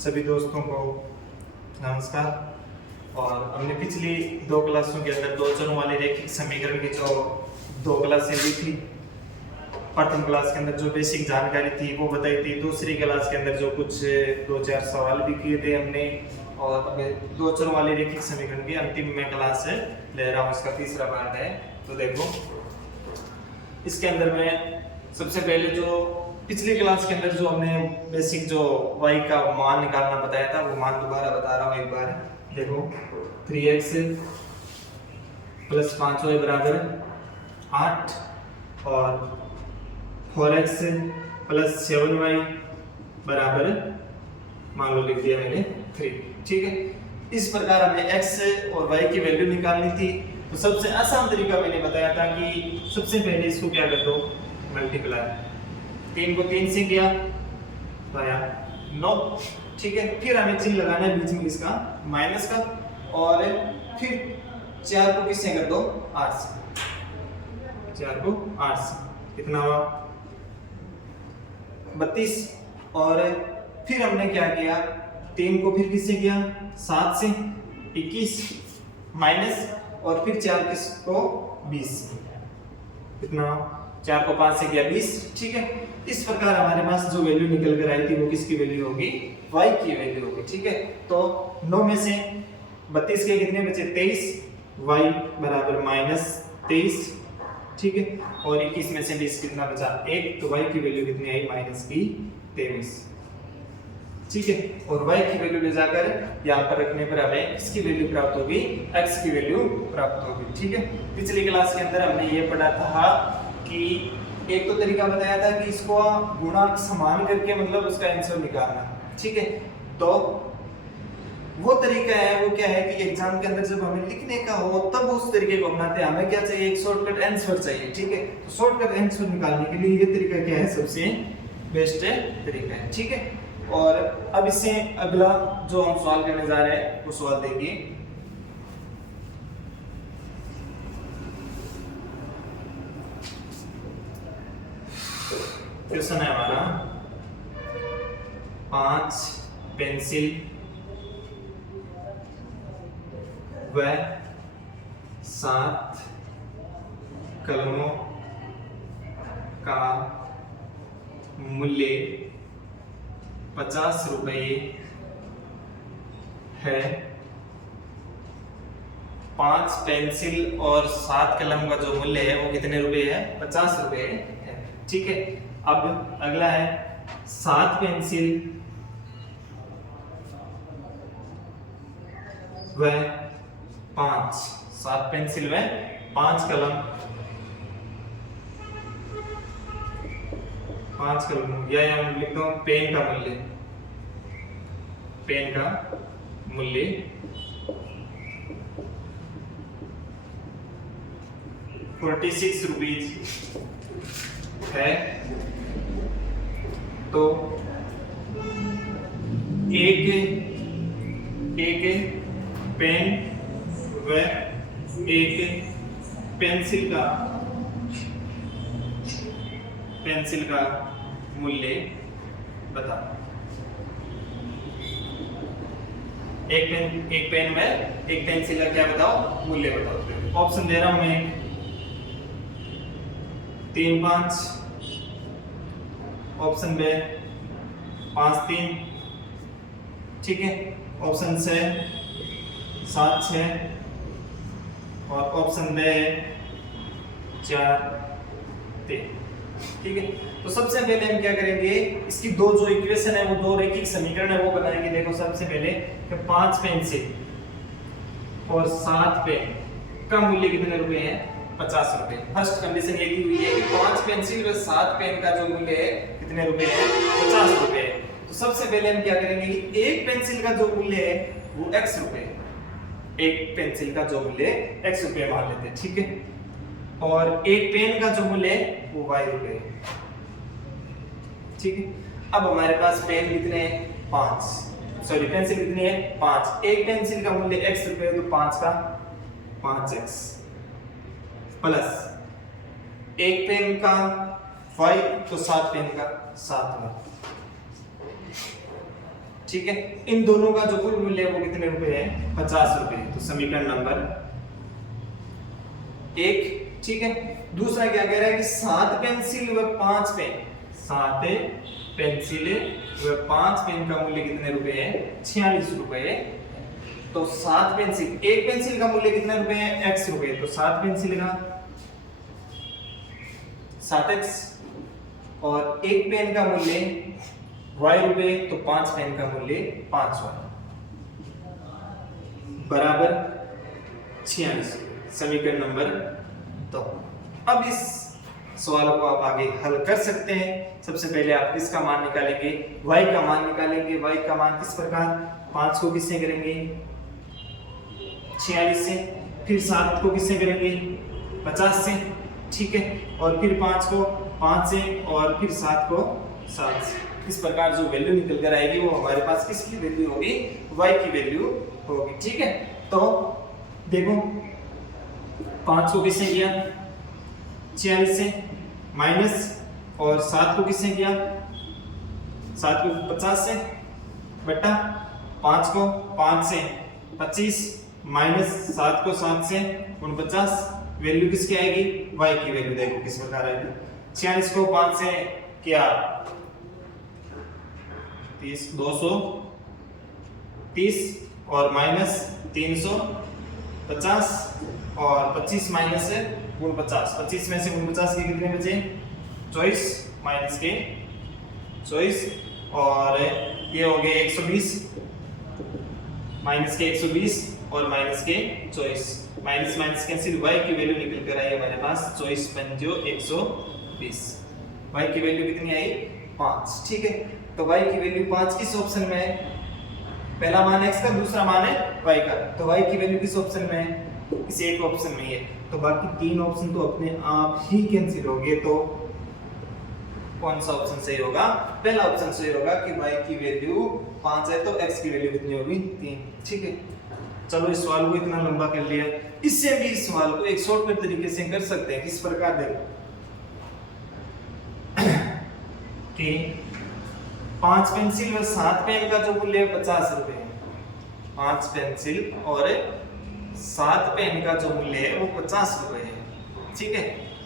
सभी दोस्तों को नमस्कार। और हमने पिछली दो क्लासों के अंदर दो चरों वाले रैखिक समीकरण की जो दो क्लासें ली थी, प्रथम क्लास के अंदर जो बेसिक जानकारी थी वो बताई थी, दूसरी क्लास के अंदर जो कुछ दो चार सवाल भी किए थे हमने, और अब दो चरों वाले रैखिक समीकरण की अंतिम में क्लास ले रहा हूँ, इसका तीसरा पार्ट है। तो देखो इसके अंदर में सबसे पहले जो पिछली क्लास के अंदर जो हमने बेसिक जो y का मान निकालना बताया था वो मान दोबारा बता रहा हूँ एक बार। देखो 3x प्लस 5y बराबर 8 और 4x प्लस 7y बराबर मान लो लिख दिया मैंने 3। ठीक है, इस प्रकार हमें x और y की वैल्यू निकालनी थी। तो सबसे आसान तरीका मैंने बताया था कि सबसे पहले इसको क्या कर दो, मल्टीप्लाई। 3 को 3 से किया तो आया 9। ठीक है, फिर हमें चिन्ह लगाना है बीच में इसका माइनस का, और फिर 4 को किससे कर दो, 8 से। 4 को 8 से कितना हुआ 32। और फिर हमने क्या किया, 3 को फिर किससे किया 7 से 21 माइनस, और फिर 4 किसको 20, कितना 4 को 5 से किया 20। ठीक है, इस प्रकार हमारे पास जो वैल्यू निकल कर आई थी वो किसकी वैल्यू होगी, y की वैल्यू होगी। ठीक है, तो 9 में से 32 के कितने बचे 23, y बराबर -23। ठीक है, और 21 में से 20 कितना बचा 1, तो y की वैल्यू कितनी आई -23। ठीक है, और y की वैल्यू ले जाकर यहाँ पर रखने पर हमें किसकी वैल्यू प्राप्त होगी, x की वैल्यू प्राप्त होगी। ठीक है, पिछली क्लास के अंदर हमने ये पढ़ा था कि एक तो तरीका बताया था कि इसको गुणांक समान करके मतलब उसका आंसर निकालना। ठीक है, तो वो तरीका है, वो क्या है कि एग्जाम के अंदर जब हमें लिखने का हो तब उस तरीके को अपनाते हैं। हमें क्या चाहिए, एक शॉर्टकट आंसर चाहिए। ठीक है, तो शॉर्टकट आंसर निकालने के लिए ये तरीका क्या है, सबसे बेस्ट तरीका है। ठीक है, और अब इससे अगला जो हम सवाल करने जा रहे हैं वो सवाल देखिए। क्वेश्चन है हमारा 5 पेंसिल व 7 कलमों का मूल्य 50 रुपये है। 5 पेंसिल और 7 कलम का जो मूल्य है वो कितने रुपए है, 50 रुपये है। ठीक है, अब अगला है 7 पेंसिल व 7 पेंसिल व 5 कलम, 5 कलम या हम लिखता हूं पेन का मूल्य, पेन का मूल्य 46 रुपीज है। तो एक पेन व एक पेंसिल का मूल्य बता। एक पेन व एक पेंसिल का क्या बताओ, मूल्य बताओ। ऑप्शन दे रहा हूं मैं 3 5, ऑप्शन बे 5 3। ठीक है, ऑप्शन से 7 6, और ऑप्शन बे 4 3। ठीक है, तो सबसे पहले हम क्या करेंगे, इसकी दो जो इक्वेशन है वो दो रैखिक समीकरण है वो बनाएंगे। देखो सबसे पहले कि 5 पेंसिल और 7 पेन का मूल्य कितने रुपए है, 50 रुपए। फर्स्ट कंडीशन ये दी हुई है कि 5 पेंसिल व 7 पेन का जो मूल्य है कितने रुपए है, 50 रुपए। तो सबसे पहले हम क्या करेंगे कि एक पेंसिल का जो मूल्य है वो x रुपए, एक पेंसिल का जो मूल्य x रुपए मान लेते हैं। ठीक है, और एक पेन का जो मूल्य है वो y रुपए। ठीक है, अब हमारे पास पेन कितने हैं, 5, सॉरी पेंसिल कितनी है 5। एक पेंसिल का मूल्य x रुपए, तो 5 का 5x प्लस एक पेन का 5, तो 7 पेन का 7 में। ठीक है। इन दोनों का जो कुल मूल्य है वो कितने रुपए है, 50 रुपए। तो समीकरण नंबर 1, ठीक है। दूसरा क्या कह रहा है कि 7 पेंसिल व 5 पेन, 7 पेंसिल व 5 पेन का मूल्य कितने रुपए है, 46 रुपए। तो 7 पेंसिल, एक पेंसिल का मूल्य कितने रुपए है, x रुपए। तो 7 पेंसिल का 7x और एक पेन का मूल्य y रुपए, तो 5 पेन का मूल्य 5y बराबर 46। समीकरण नंबर 2। अब इस सवाल को आप आगे हल कर सकते हैं। सबसे पहले आप किसका मान निकालेंगे, y का मान निकालेंगे। y का मान किस प्रकार, 5 को किससे करेंगे, 46 से, फिर 7 को किससे करेंगे, 50 से, ठीक है। और फिर 5 को 5 से और फिर 7 को 7 से। इस प्रकार जो वैल्यू निकल कर आएगी वो हमारे पास किसकी वैल्यू होगी, y की वैल्यू होगी, ठीक है। तो देखो 5 को किससे किया, 46 से, माइनस, और 7 को किससे किया, 7 को 50 से, बटा 5 को 5 से 25, माइनस 7 को 7 से 49। वैल्यू किसकी आएगी, y की वैल्यू देखो किस प्रकार आएगी। 46 को 5 से किया 30, 230 और माइनस 350 और 25 माइनस 49, 25 में से 49 के कितने बचे, 24, माइनस के 24 और ये हो गए 120, माइनस के 120 और माइनस के 24, माइनस माइनस कैंसिल, y की वैल्यू निकल कर आई हमारे पास 24 पंजो 120। y की वैल्यू कितनी आई, 5, ठीक है। तो y की वैल्यू 5 किस ऑप्शन में है, पहला मान x का, दूसरा मान है y का। तो y की वैल्यू किस ऑप्शन में है, इस एक ऑप्शन में है। तो बाकी 3 ऑप्शन तो अपने आप ही कैंसिल हो गए। तो कौन सा ऑप्शन सही होगा, पहला ऑप्शन सही होगा कि y की वैल्यू 5 है तो x की वैल्यू कितनी होगी, 3, ठीक है। चलो इस सवाल को इतना लंबा कर लिया, इससे भी इस सवाल को एक शॉर्टकट तरीके से कर सकते हैं। किस प्रकार, देखो कि 5 पेंसिल और 7 पेन का जो मूल्य है 50 रुपए है, 5 पेंसिल और 7 पेन का जो मूल्य है वो 50 रुपए है, ठीक है।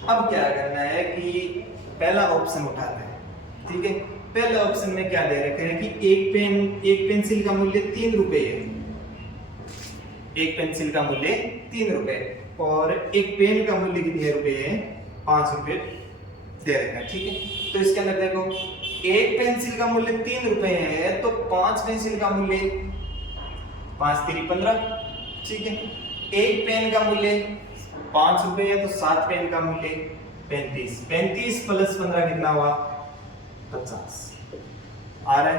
अब क्या करना है कि पहला ऑप्शन उठाते हैं, ठीक है। पहले ऑप्शन में क्या दे रखा है कि एक पेंसिल का मूल्य 3 रुपए है, एक पेंसिल का मूल्य 3 रुपए और एक पेन का मूल्य कितने रुपए है, 5 रुपए दे रखा है, ठीक है। तो इसके अंदर देखो एक पेंसिल का मूल्य 3 रुपए है तो 5 पेंसिल का मूल्य 5 3 15, ठीक है। एक पेन का मूल्य 5 रुपए है तो 7 पेन का मूल्य 35, 35 प्लस 15 कितना हुआ, 50 आ रहा है,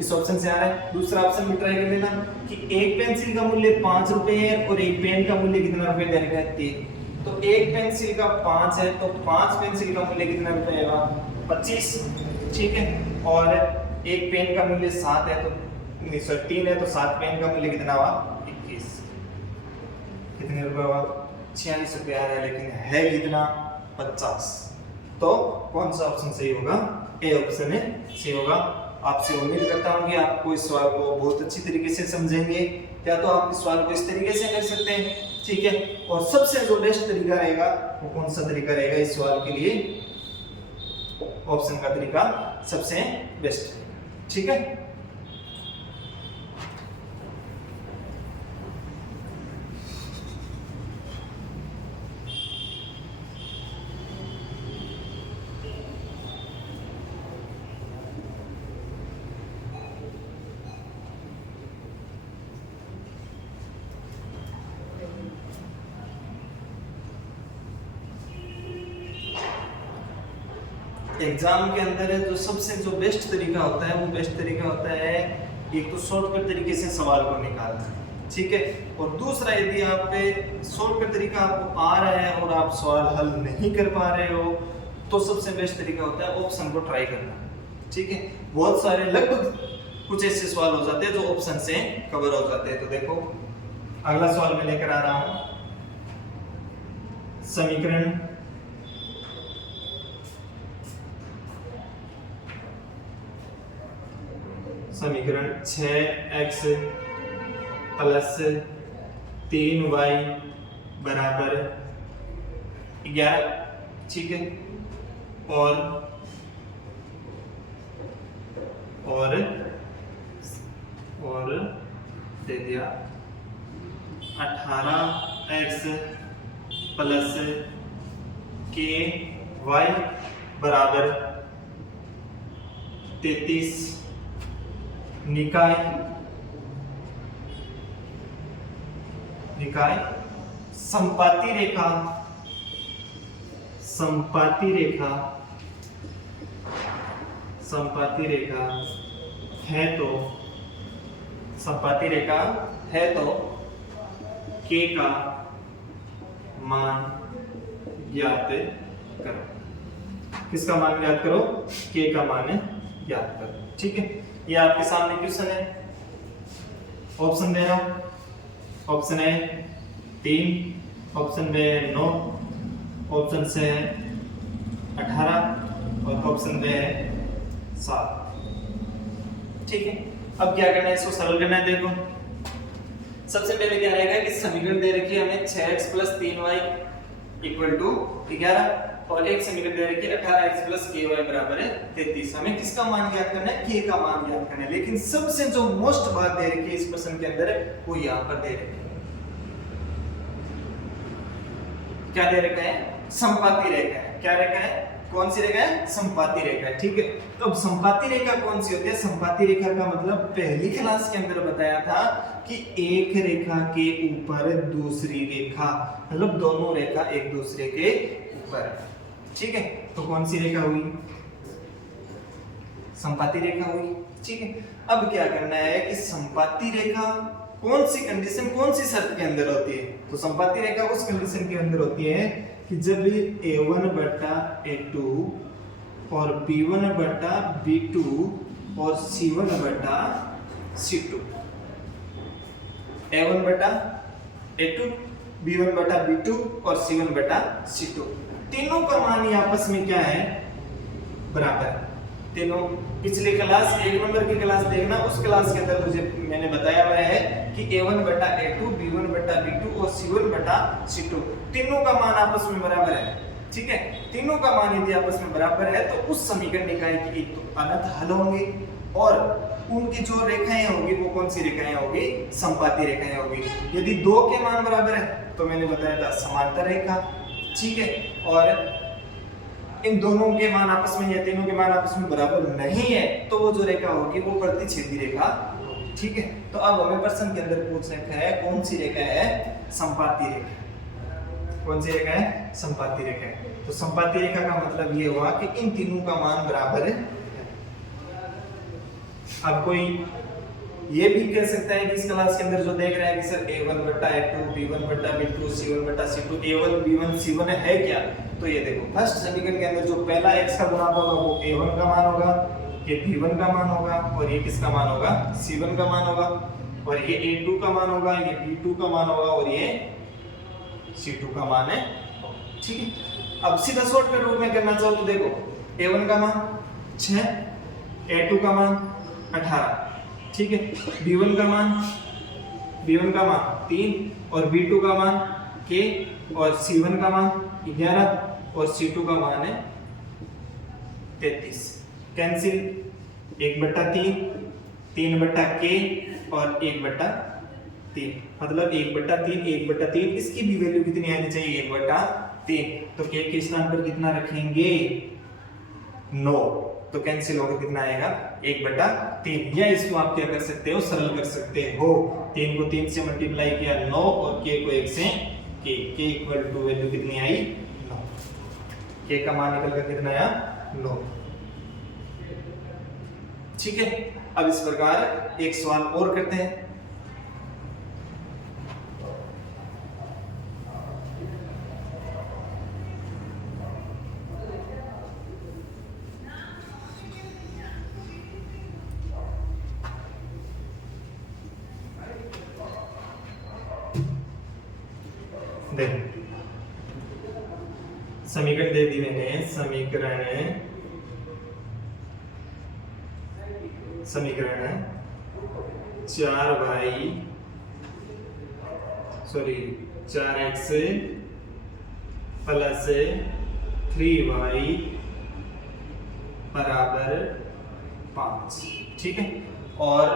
इस ऑप्शन से आ रहा है। दूसरा ऑप्शन भी ट्राई कर लेना कि एक पेंसिल का मूल्य 5 रुपए है और एक पेन का मूल्य कितना रुपए दे रखा है, 3। तो एक पेंसिल का 5 है तो 5 पेंसिल का मूल्य कितना रुपए आएगा, 25, ठीक है। और एक पेन का मूल्य 7 है तो 3 है तो 7 पेन का मूल्य कितना हुआ, 21, कितने रुपए हुआ, 46 रुपए आ रहा है, लेकिन है कितना, 50। तो कौन सा ऑप्शन सही होगा, ए ऑप्शन है सही होगा। आपसे उम्मीद करता हूं कि आपको इस सवाल को बहुत अच्छी तरीके से समझेंगे, या तो आप इस सवाल को इस तरीके से कर सकते हैं, ठीक है। और सबसे जो बेस्ट तरीका रहेगा वो कौन सा तरीका रहेगा इस सवाल के लिए, ऑप्शन का तरीका सबसे बेस्ट है, ठीक है। एग्जाम के अंदर है जो सबसे जो बेस्ट तरीका होता है वो बेस्ट तरीका होता है एक तो शॉर्टकट तरीके से सवाल को निकालना, ठीक है। और दूसरा यदि आप पे शॉर्टकट तरीका आपको आ रहा है और आप सवाल हल नहीं कर पा रहे हो तो सबसे बेस्ट तरीका होता है ऑप्शन को ट्राई करना, ठीक है। बहुत सारे लगभग कुछ ऐसे सवाल हो जाते हैं जो ऑप्शन से कवर हो जाते हैं। तो देखो अगला सवाल मैं लेकर आ रहा हूं, समीकरण समीकरण 6x प्लस 3y बराबर 11, ठीक है। और दे दिया 18x प्लस ky बराबर 33। निकाय संपाती रेखा है तो k का मान ज्ञात करो। किसका मान ज्ञात करो? k का मान ज्ञात करो, ठीक है। ये आपके सामने क्वेश्चन है, ऑप्शन दे रहा हूं। ऑप्शन है 3, ऑप्शन बी 9, ऑप्शन सी 18 और ऑप्शन बी 7, ठीक है। अब क्या करना है, इसको सरल करना है। देखो सबसे पहले क्या रहेगा कि समीकरण दे रखी है हमें 6x + 3y = 11 और एक समीकरण दे रखी है 18x + ky बराबर 33। हमें किसका मान ज्ञात करना है? k का मान ज्ञात करना है। लेकिन सबसे जो मोस्ट बात दे रखी है इस प्रश्न के अंदर वो यहां पर दे रखी है। क्या दे रखा है? संपाती रेखा है। क्या रेखा है? कौन सी रेखा है? संपाती रेखा है, ठीक है। तो अब संपाती रेखा कौन सी होती है? संपाती रेखा का मतलब पहली क्लास के अंदर बताया था कि एक रेखा के ऊपर दूसरी रेखा, मतलब दोनों रेखा एक दूसरे के ऊपर, ठीक है। तो कौन सी रेखा हुई? संपाती रेखा हुई, ठीक है। अब क्या करना है कि संपाती रेखा कौन सी कंडीशन, कौन सी शर्त के अंदर होती है? तो संपाती रेखा उस कंडीशन के अंदर होती है कि जब a1/a2 और b1/b2 और c1/c2, a1/a2, b1/b2 और c1/c2 तीनों का मान ये आपस में क्या है? बराबर। तीनों पिछले क्लास 1 नंबर की क्लास देखना, उस क्लास के अंदर मुझे मैंने बताया हुआ है कि a1/a2, b1/b2 और c1/c2 तीनों का मान आपस में बराबर है, ठीक है। तीनों का मान यदि आपस में बराबर है तो उस समीकरण निकाय की एक तो अनंत हल होंगे और उनकी जो रेखाएं होगी वो कौन सी रेखाएं होगी? संपाती रेखाएं होगी। यदि दो के मान बराबर है तो मैंने बताया था समांतर रेखा, ठीक है। और इन दोनों के मान आपस में या तीनों के मान आपस में बराबर नहीं है तो वो जो रेखा होगी वो प्रतिच्छेदी रेखा, ठीक है। तो अब हमें प्रश्न के अंदर पूछ रखा है कौन सी रेखा है? संपाती रेखा। कौन सी रेखा है? संपाती रेखा है। तो संपाती रेखा का मतलब ये हुआ कि इन तीनों का मान बराबर है। अब कोई ये भी कह सकता है कि इस क्लास के अंदर जो देख रहा है कि sir a1/a2, b1/b2, c1/c2, a1, b1, c1 है क्या? तो ये देखो फर्स्ट समीकरण के अंदर जो पहला x का गुणांक होगा वो a1 का मान होगा, ये b1 का मान होगा और ये किसका मान होगा? c1 का मान होगा। और ये a2 का मान होगा, ये b2 का मान होगा और ये c2 का मान है, ठीक है। अब सीधा शॉर्टकट रूप में करना चाहो तो देखो a1 का मान 6, a2 का मान 18, ठीक है। b1 का मान 3 और b2 का मान k और c1 का मान 11 और c2 का मान है 33। कैंसिल 1/3, 3/k और 1/3, मतलब 1/3, 1/3, इसकी भी वैल्यू कितनी आनी चाहिए? 1/3। तो k के स्थान पर कितना रखेंगे? 9। तो कैंसिल होकर कितना आएगा? 1/3। या इसको आप क्या कर सकते हो? सरल कर सकते हो। 3 को 3 से मल्टीप्लाई किया 9 और k को 1 से k इक्वल टू वैल्यू कितनी आई? 9। k का मान निकल कर कितना आया? 9, ठीक है। अब इस प्रकार एक सवाल और करते हैं। देखो समीकरण दे दी मैंने, समीकरण समीकरण है 4x प्लस 3y बराबर 5, ठीक है। और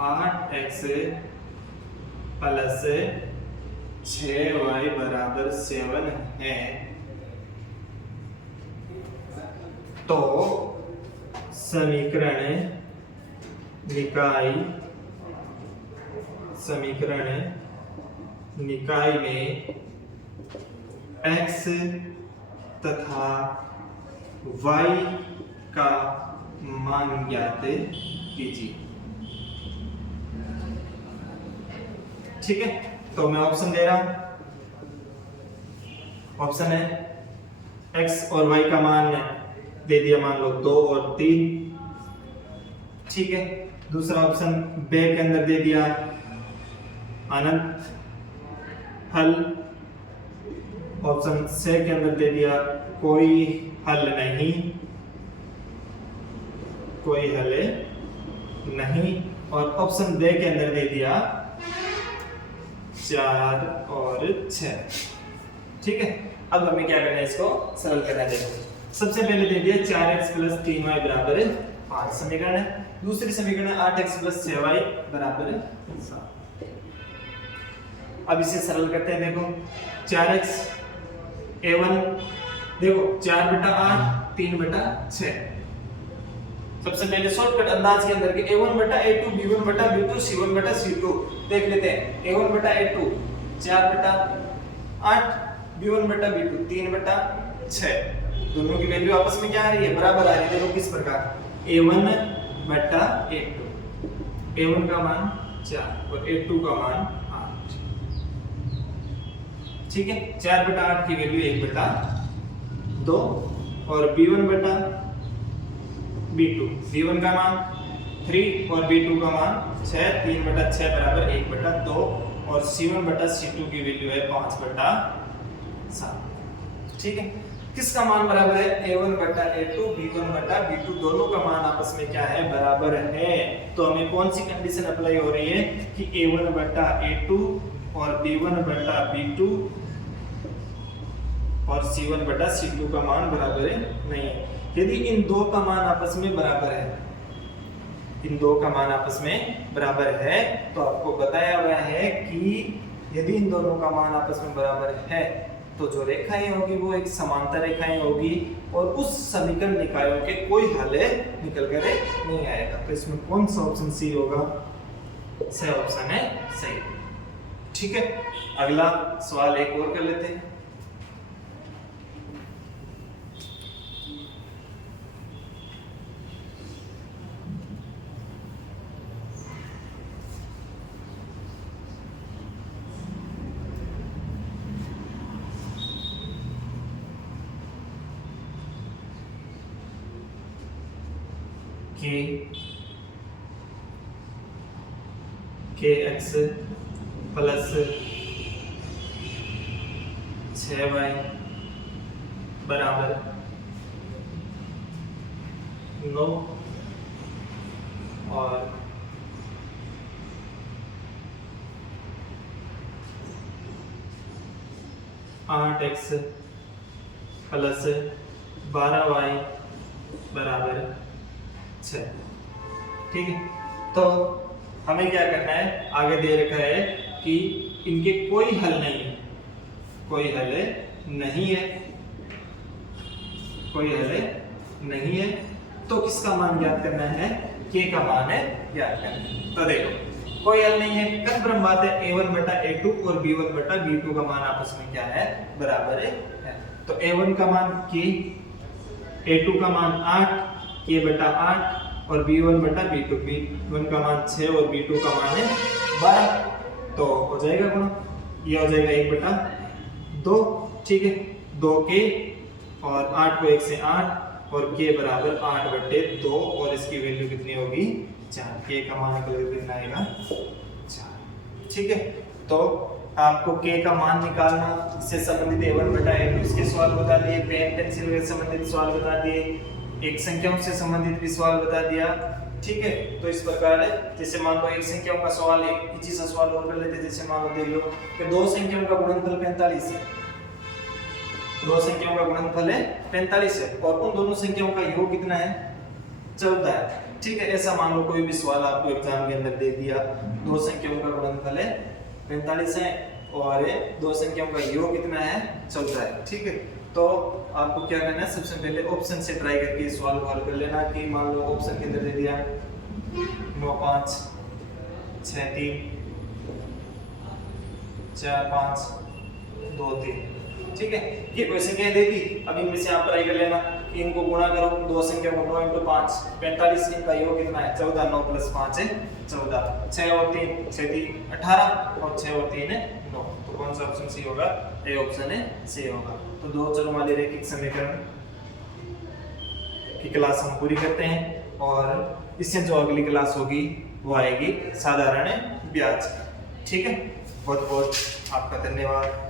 8x प्लस 6y बराबर 7 है, तो समीकरण निकाय में x तथा y का मान ज्ञात कीजिए, ठीक है। तो मैं ऑप्शन दे रहा हूं, ऑप्शन है x और y का मान दे दिया, मान लो 2 और 3, ठीक है। दूसरा ऑप्शन बे के अंदर दे दिया अनंत हल, ऑप्शन से के अंदर दे दिया कोई हल नहीं, और ऑप्शन बे के अंदर दे दिया 4 और 6, ठीक है। अब हमें क्या करना है, इसको सरल करना है। देखो सबसे पहले दे दिया 4x प्लस 3y बराबर 5 समीकरण है। दूसरी समीकरण है 8x प्लस 6y बराबर 7। अब इसे सरल करते हैं। देखो 4x a1, देखो 4/8 3/6। सबसे पहले शॉर्टकट अंदाज के अंदर के a1/a2 b1/b2 c1/c2 देख लेते हैं। a1/a2 4/8 b1/b2 3/6, दोनों की वैल्यू आपस में क्या आ रही है, बराबर आ रही है। देखो किस प्रकार a1/a2, a1 का मान 4 और a2 का मान 8, ठीक है। 4/8 की वैल्यू 1/2 और b1 का मान 3 और b2 का मान 6, 3/6 बराबर 1/2 और c1/c2 की वैल्यू है 5/7, ठीक है। किसका मान बराबर है, a1/a2 b1/b2 दोनों का मान आपस में क्या है, बराबर है। तो हमें कौन सी कंडीशन अप्लाई हो रही है कि a1/a2 और b1/b2 और c1/c2 का मान बराबर नहीं है। यदि इन दो का मान आपस में बराबर है, तो आपको बताया हुआ है कि यदि इन दोनों का मान आपस में बराबर है तो जो रेखाएं होगी वो एक समांतर रेखाएं होगी और उस समीकरण निकायों के कोई हल निकल कर नहीं आएगा। तो इसमें कौन सा ऑप्शन सी होगा, सी ऑप्शन है सही, ठीक है। अगला सवाल एक और कर लेते हैं। kx प्लस 6y बराबर 9 और 8x प्लस 12y बराबर 6, ठीक है। तो हमें क्या करना है, आगे दे रखा है कि इनके कोई हल नहीं है, तो किसका मान ज्ञात करना है, k का मान है ज्ञात करना है। तो देखो कोई हल नहीं है, कन्फर्म बात है, a1/a2 और b1/b2 का मान आपस में क्या है, बराबर है। तो a1 का मान k, a2 का मान 8 k/8 और b1/b2, b1 का मान 6 और b2 का मान है 12, तो हो जाएगा गुणा, ये हो जाएगा 1/2, ठीक है। 2k और 8 को 1 से 8 और k बराबर 8/2 और इसकी वैल्यू कितनी होगी, 4। k का मान कितना आएगा, 4, ठीक है। तो आपको के का मान निकालना, इससे संबंधित A1 बटा A2 इसके सवाल बता दिए, पेन पेंसिल से संबंधित सवाल बता दिए, एक संख्याओं से संबंधित भी सवाल बता दिया। ठीक है, तो इस प्रकार है, जैसे मान लो एक संख्याओं का सवाल, एक इजी सा सवाल और कर लेते हैं। जैसे मान लो देख लो कि दो संख्याओं का गुणनफल 45 है, दो संख्याओं का गुणनफल है 45 है और उन दोनों संख्याओं का योग कितना है 14 है। ठीक है, ऐसा मान लो कोई भी सवाल आपको एग्जाम के अंदर दे दिया, दो संख्याओं का गुणनफल है 45 है और दो संख्याओं का योग कितना है 14 है। ठीक है, तो आपको क्या करना है, सबसे पहले ऑप्शन से ट्राई करके सवाल को हल कर लेना। कि मान लो ऑप्शन के अंदर दे दिया 9 5 6 3 4 5 2 3। ठीक है, ये कोई संख्या दे दी, अब इनमें से आप ट्राई कर लेना कि इनको गुणा करो, दो संख्या को 9 × 5 45, इनका योग कितना है 14, 9 + 5 है 14, 6 और 3 6 3 18 और 6 और 3 है 9। तो कौन सा ऑप्शन सी होगा, ए ऑप्शन है सी होगा। तो दो चरों वाले रैखिक समीकरण की क्लास हम पूरी करते हैं और इससे जो अगली क्लास होगी वो आएगी साधारण ब्याज। ठीक है, बहुत बहुत आपका धन्यवाद।